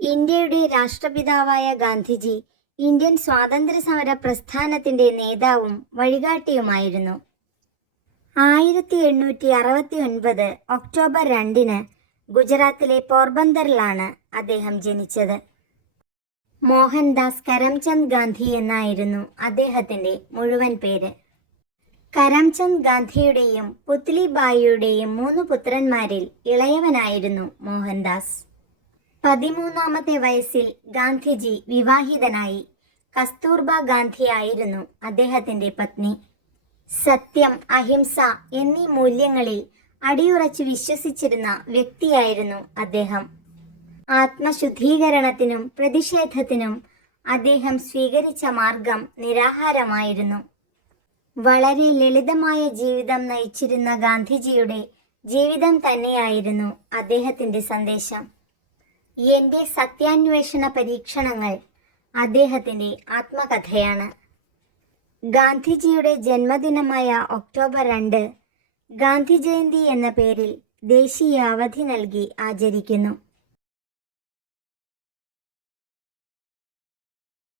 ഇന്ത്യയുടെ രാഷ്ട്രപിതാവായ ഗാന്ധിജി ഇന്ത്യൻ സ്വാതന്ത്ര്യ സമര പ്രസ്ഥാനത്തിന്റെ നേതാവും വഴികാട്ടിയുമായിരുന്നു. ആയിരത്തി എണ്ണൂറ്റി അറുപത്തി ഒൻപത് ഒക്ടോബർ രണ്ടിന് ഗുജറാത്തിലെ പോർബന്തറിലാണ് അദ്ദേഹം ജനിച്ചത്. മോഹൻദാസ് കരംചന്ദ് ഗാന്ധി എന്നായിരുന്നു അദ്ദേഹത്തിന്റെ മുഴുവൻ പേര്. കരംചന്ദ് ഗാന്ധിയുടെയും പുത്ലിബായിയുടെയും മൂന്ന് പുത്രന്മാരിൽ ഇളയവനായിരുന്നു മോഹൻദാസ്. പതിമൂന്നാമത്തെ വയസ്സിൽ ഗാന്ധിജി വിവാഹിതനായി കസ്തൂർബ ഗാന്ധിയായിരുന്നു അദ്ദേഹത്തിന്റെ പത്നി. സത്യം അഹിംസ എന്നീ മൂല്യങ്ങളിൽ അടിയുറച്ചു വിശ്വസിച്ചിരുന്ന വ്യക്തിയായിരുന്നു അദ്ദേഹം. ആത്മശുദ്ധീകരണത്തിനും പ്രതിഷേധത്തിനും അദ്ദേഹം സ്വീകരിച്ച മാർഗം നിരാഹാരമായിരുന്നു. വളരെ ലളിതമായ ജീവിതം നയിച്ചിരുന്ന ഗാന്ധിജിയുടെ ജീവിതം തന്നെയായിരുന്നു അദ്ദേഹത്തിന്റെ സന്ദേശം. എന്റെ സത്യാന്വേഷണ പരീക്ഷണങ്ങൾ അദ്ദേഹത്തിന്റെ ആത്മകഥയാണ്. ഗാന്ധിജിയുടെ ജന്മദിനമായ ഒക്ടോബർ രണ്ട് ഗാന്ധി ജയന്തി എന്ന പേരിൽ ദേശീയ അവധി നൽകി ആചരിക്കുന്നു.